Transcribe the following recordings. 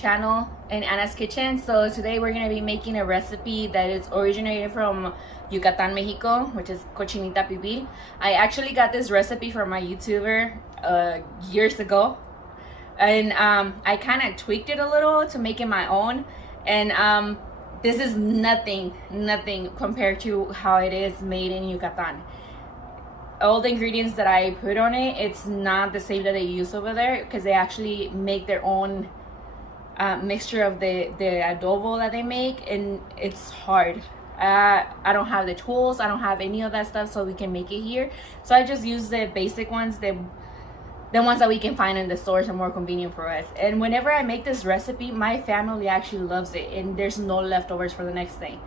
channel in Anna's Kitchen. So today we're gonna be making a recipe that is originated from Yucatan, Mexico, which is Cochinita Pibil. I actually got this recipe from my YouTuber years ago, and I kind of tweaked it a little to make it my own. And this is nothing compared to how it is made in Yucatan. All the ingredients that I put on it, it's not the same that they use over there, because they actually make their own mixture of the adobo that they make, and it's hard. I don't have the tools, I don't have any of that stuff, so we can make it here. So I just use the basic ones, the ones that we can find in the stores are more convenient for us. And whenever I make this recipe, my family actually loves it, and there's no leftovers for the next day.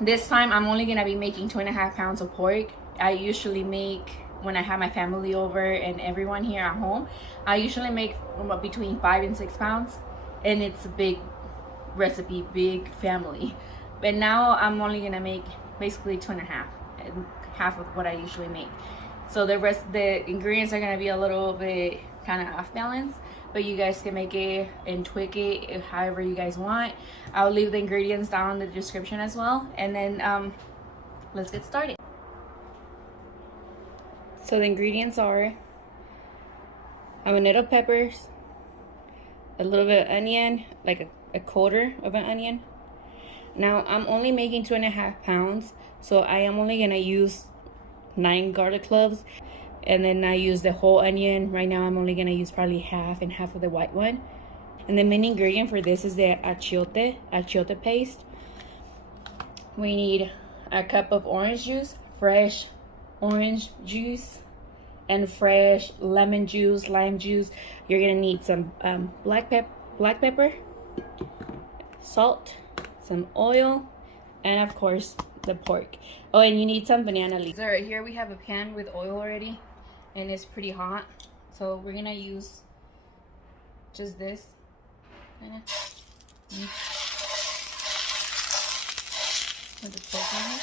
This time I'm only gonna be making 2.5 pounds of pork. I usually make, when I have my family over and everyone here at home, I usually make between 5 and 6 pounds, and it's a big recipe, big family. But now I'm only gonna make basically 2.5, and half of what I usually make. So the ingredients are gonna be a little bit kind of off balance, but you guys can make it and tweak it however you guys want. I'll leave the ingredients down in the description as well, and then let's get started. So the ingredients are habanero peppers, a little bit of onion, like a quarter of an onion. Now I'm only making 2.5 pounds, so I am only gonna use 9 garlic cloves, and then I use the whole onion. Right now I'm only gonna use probably half and half of the white one. And the main ingredient for this is the achiote paste. We need a cup of orange juice, fresh orange juice, and fresh lemon juice, lime juice. You're gonna need some black pepper, salt, some oil, and of course the pork. Oh, and you need some banana leaves. So right here we have a pan with oil already, and it's pretty hot, so we're gonna use just this with the pork on it.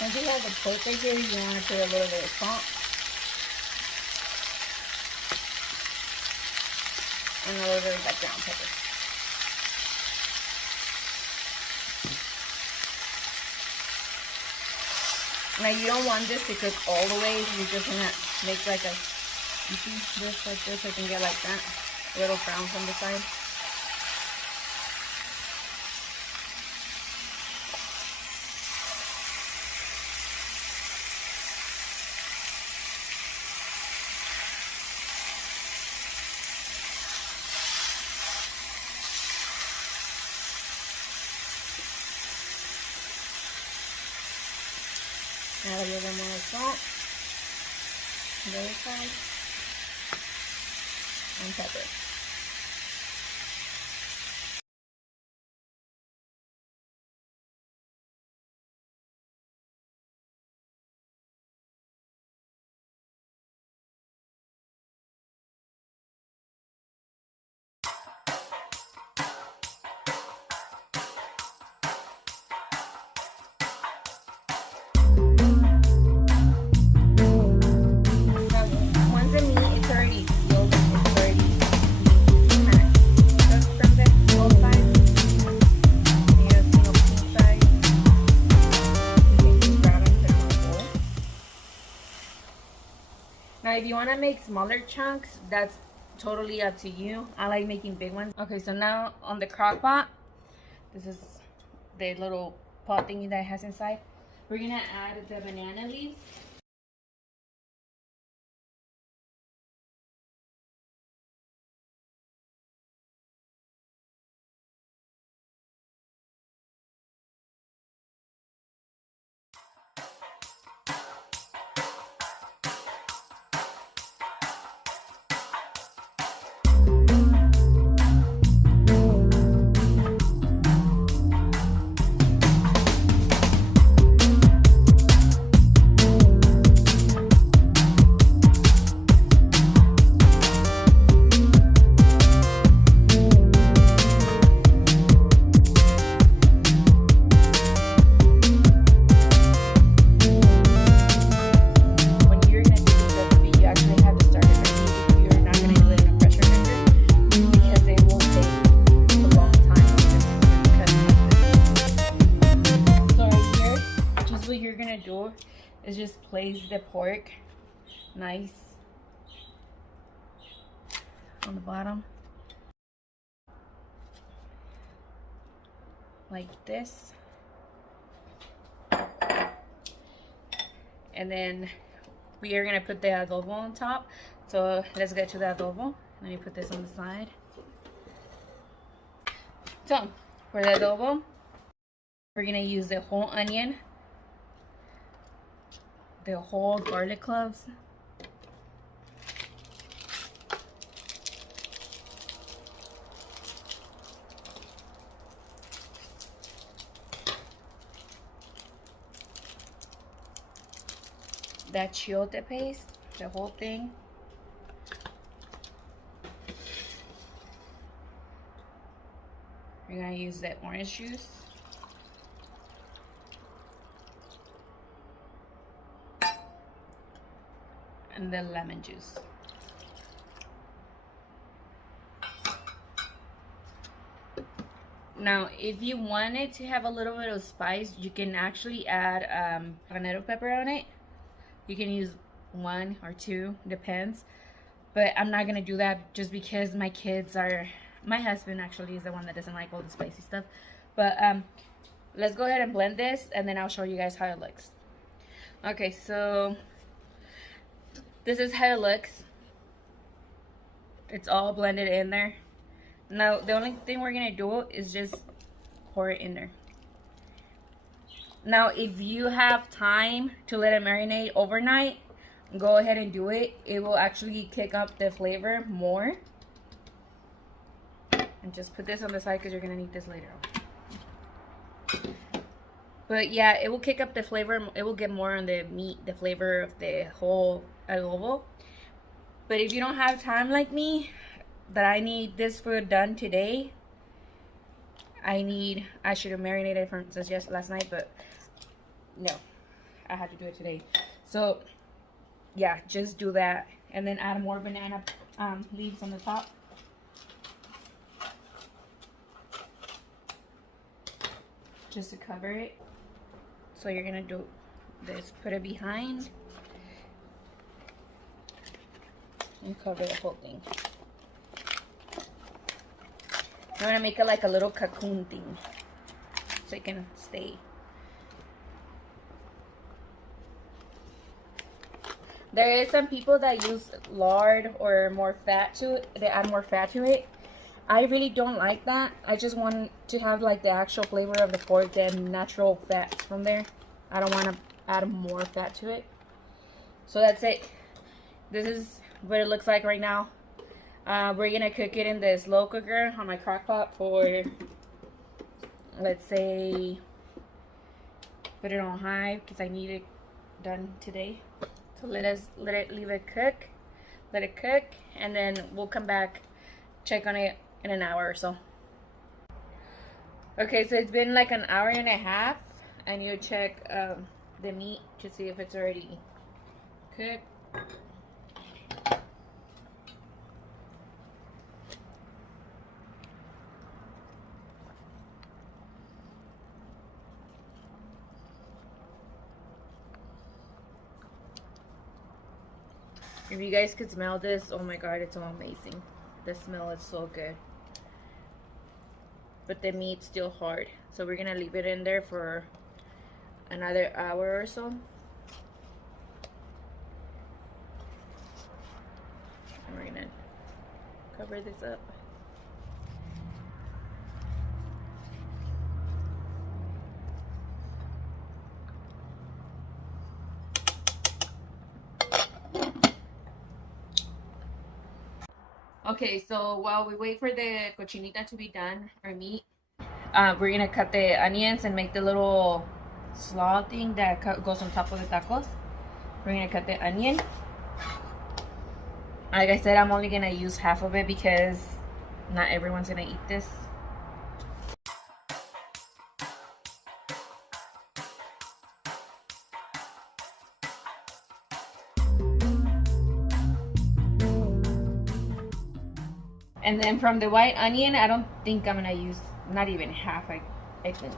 Once you have the pork right here, you want to put a little bit of salt and a little bit of that ground pepper. Now you don't want this to cook all the way. You're just gonna make like a, you see this like this, I can get like that, a little brown from the side. Add a little more salt, the other side, and pepper. Now if you want to make smaller chunks, that's totally up to you. I like making big ones. Okay, so now on the crock pot, this is the little pot thingy that it has inside. We're gonna add the banana leaves. is just place the pork nice on the bottom like this, and then we are gonna put the adobo on top. So let's get to the adobo. Let me put this on the side. So for the adobo, we're gonna use the whole onion, the whole garlic cloves, the achiote paste, the whole thing. We're gonna use the orange juice. And the lemon juice. Now, if you wanted to have a little bit of spice, you can actually add habanero pepper on it. You can use 1 or 2, depends. But I'm not gonna do that just because my kids are, my husband actually is the one that doesn't like all the spicy stuff. But let's go ahead and blend this, and then I'll show you guys how it looks. Okay, so this is how it looks. It's all blended in there. Now, the only thing we're gonna do is just pour it in there. Now, if you have time to let it marinate overnight, go ahead and do it. It will actually kick up the flavor more. And just put this on the side because you're gonna need this later on. But yeah, it will kick up the flavor. It will get more on the meat, the flavor of the whole adobo. But if you don't have time like me, that I need this food done today, I should have marinated since just last night, but no, I had to do it today. So yeah, just do that, and then add more banana leaves on the top. Just to cover it. So you're gonna do this, put it behind, and cover the whole thing. I'm gonna make it like a little cocoon thing, so it can stay. There is some people that use lard or more fat to it. They add more fat to it. I really don't like that. I just want to have like the actual flavor of the pork, the natural fats from there. I don't want to add more fat to it. So that's it. This is what it looks like right now. We're gonna cook it in the slow cooker on my crock pot for, let's say, put it on high because I need it done today. So let it cook, and then we'll come back, check on it in an hour or so. Okay, so it's been like an hour and a half. I need to check the meat to see if it's already cooked. If you guys could smell this, oh my god, it's so amazing. The smell is so good. But the meat's still hard. So we're gonna leave it in there for another hour or so. And we're gonna cover this up. Okay, so while we wait for the cochinita to be done, our meat, we're gonna cut the onions and make the little slaw thing that goes on top of the tacos. We're gonna cut the onion. Like I said, I'm only gonna use half of it because not everyone's gonna eat this. And then from the white onion, I don't think I'm gonna use, not even half, I think.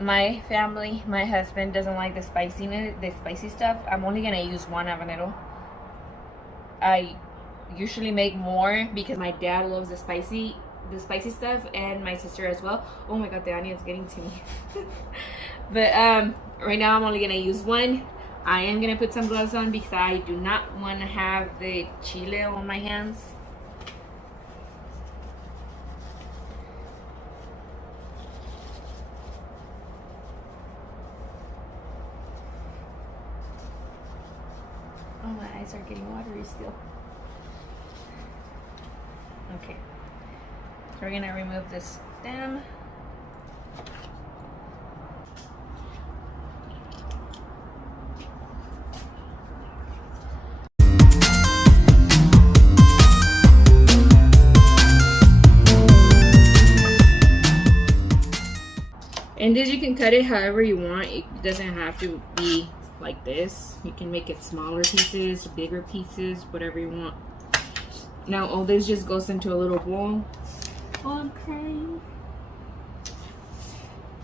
my family, my husband doesn't like the spicy stuff, I'm only gonna use one habanero. I usually make more because my dad loves the spicy stuff, and my sister as well. Oh my god, the onion's getting to me. But right now I'm only gonna use one. I am gonna put some gloves on because I do not want to have the chile on my hands. Oh, my eyes are getting watery still. Okay, so we're gonna remove this stem. And this, you can cut it however you want. It doesn't have to be like this. You can make it smaller pieces, bigger pieces, whatever you want. Now all this just goes into a little bowl. Oh, I'm crying.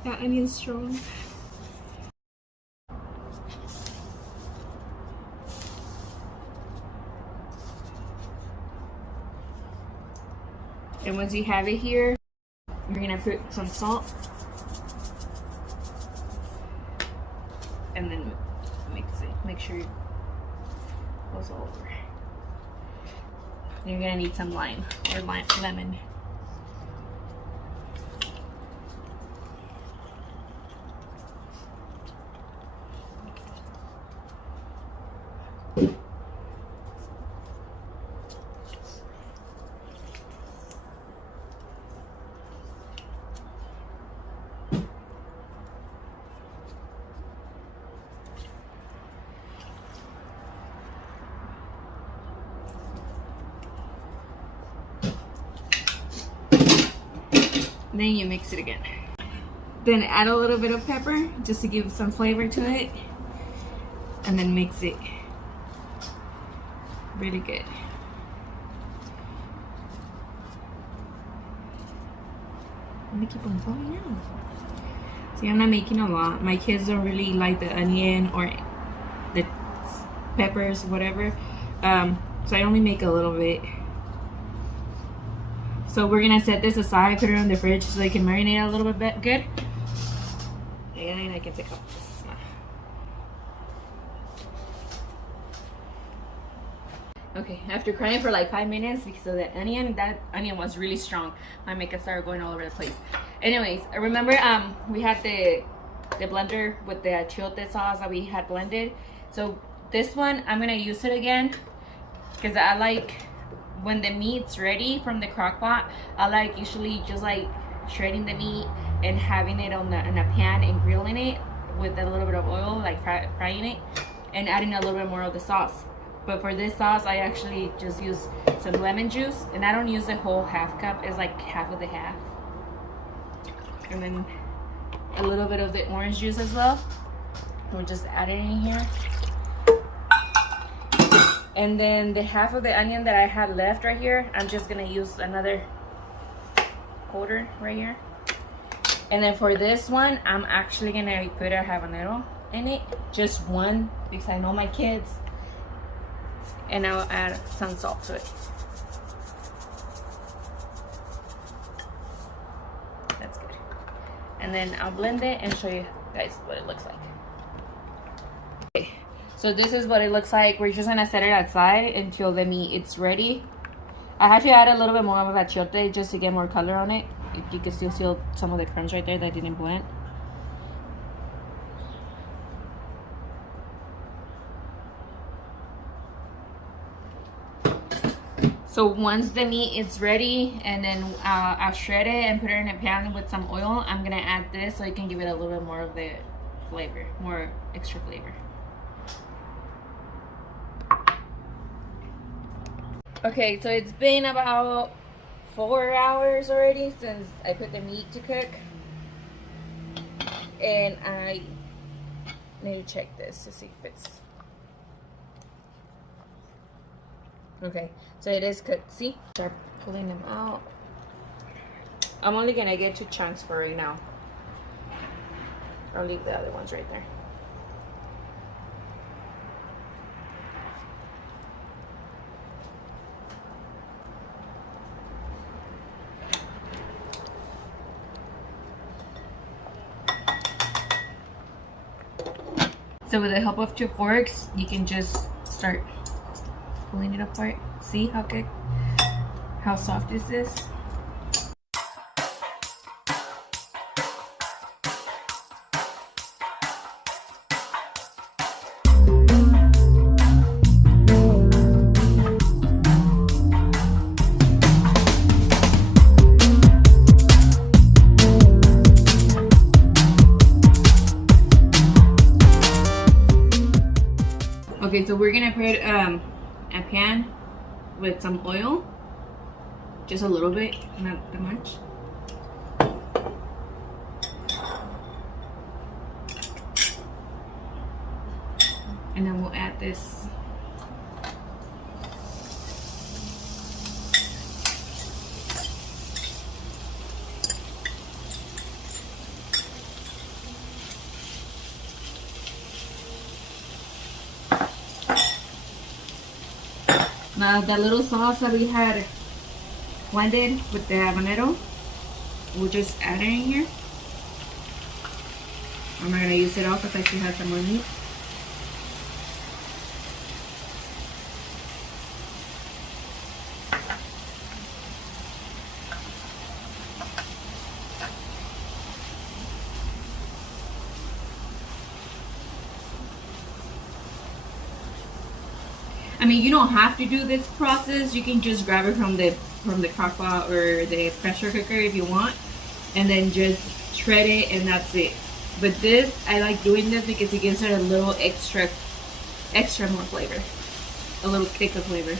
That onion's strong. And once you have it here, you're gonna put some salt. And then mix it. Make sure it goes all over. You're gonna need some lime or lemon. Then you mix it again. Then add a little bit of pepper just to give some flavor to it, and then mix it really good. Let me keep on going now. See, I'm not making a lot. My kids don't really like the onion or the peppers, whatever. So I only make a little bit. So we're gonna set this aside, put it in the fridge so they can marinate a little bit good. And I can take off this. Okay, after crying for like 5 minutes because of the onion, that onion was really strong. My makeup started going all over the place. Anyways, I remember we had the blender with the achiote sauce that we had blended. So this one, I'm gonna use it again because I like, when the meat's ready from the crock pot, I like usually just like shredding the meat and having it in a pan and grilling it with a little bit of oil, like frying it, and adding a little bit more of the sauce. But for this sauce, I actually just use some lemon juice, and I don't use the whole half cup. It's like half of the half. And then a little bit of the orange juice as well. We'll just add it in here. And then the half of the onion that I had left right here, I'm just gonna use another quarter right here. And then for this one, I'm actually gonna put a habanero in it, just one, because I know my kids. And I'll add some salt to it. That's good. And then I'll blend it and show you guys what it looks like. Okay. So this is what it looks like. We're just gonna set it aside until the meat is ready. I had to add a little bit more of achiote just to get more color on it. You can still see some of the crumbs right there that didn't blend. So once the meat is ready, and then I'll shred it and put it in a pan with some oil, I'm gonna add this so it can give it a little bit more of the flavor, more extra flavor. Okay, so it's been about 4 hours already since I put the meat to cook. And I need to check this to see if it's... Okay, so it is cooked. See? Start pulling them out. I'm only gonna get 2 chunks for right now. I'll leave the other ones right there. So with the help of 2 forks, you can just start pulling it apart. See how soft this is? Okay, so we're gonna put a pan with some oil, just a little bit, not that much. And then we'll add this. Now that little sauce that we had blended with the habanero, we'll just add it in here. I'm not gonna use it all because I still have some more meat. I mean, you don't have to do this process. You can just grab it from the crock pot or the pressure cooker if you want, and then just shred it, and that's it. But this, I like doing this because it gives it a little extra more flavor, a little kick of flavor.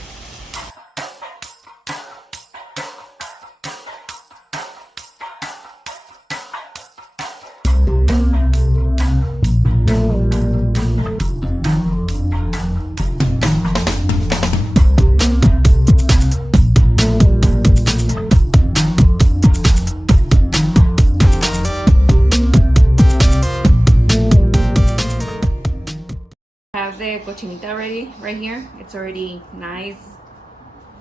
The cochinita already right here. It's already nice,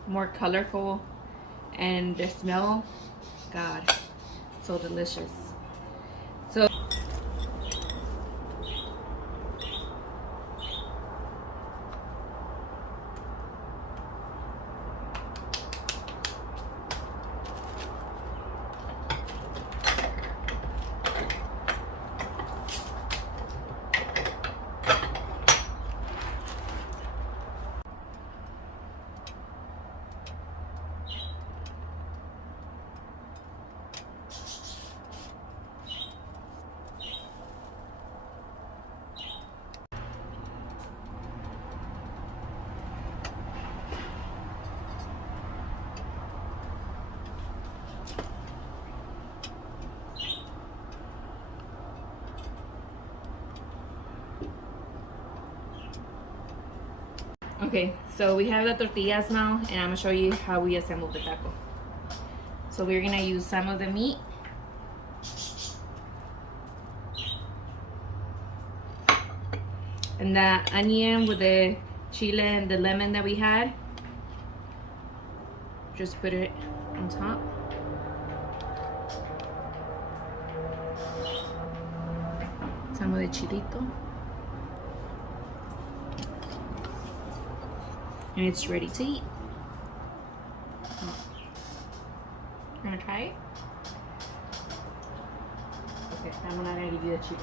more colorful, and the smell, God, so delicious. So okay, so we have the tortillas now, and I'm gonna show you how we assemble the taco. So we're gonna use some of the meat. And the onion with the chile and the lemon that we had. Just put it on top. Some of the chilito. And it's ready to eat. You wanna try it? Okay, I'm not gonna give you the chile.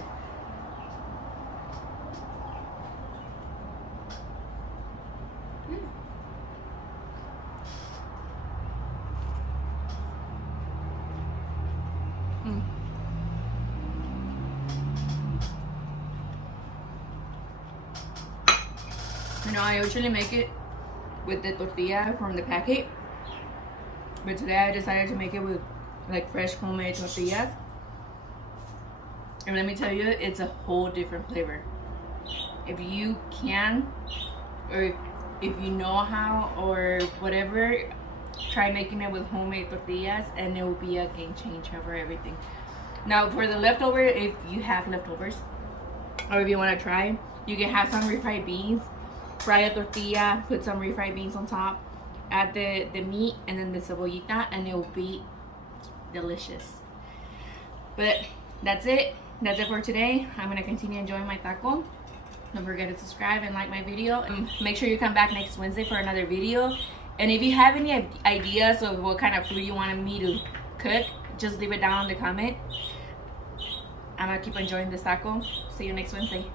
You know, I usually make it with the tortilla from the packet, but today I decided to make it with like fresh homemade tortillas. And let me tell you, it's a whole different flavor. If you can, or if you know how, or whatever, try making it with homemade tortillas, and it will be a game changer for everything. Now for the leftover, if you have leftovers, or if you want to try, you can have some refried beans, fry a tortilla, put some refried beans on top, add the meat and then the cebollita, and it will be delicious. But that's it for today. I'm gonna continue enjoying my taco. Don't forget to subscribe and like my video, and make sure you come back next Wednesday for another video. And if you have any ideas of what kind of food you wanted me to cook, just leave it down in the comment. I'm gonna keep enjoying this taco. See you next Wednesday.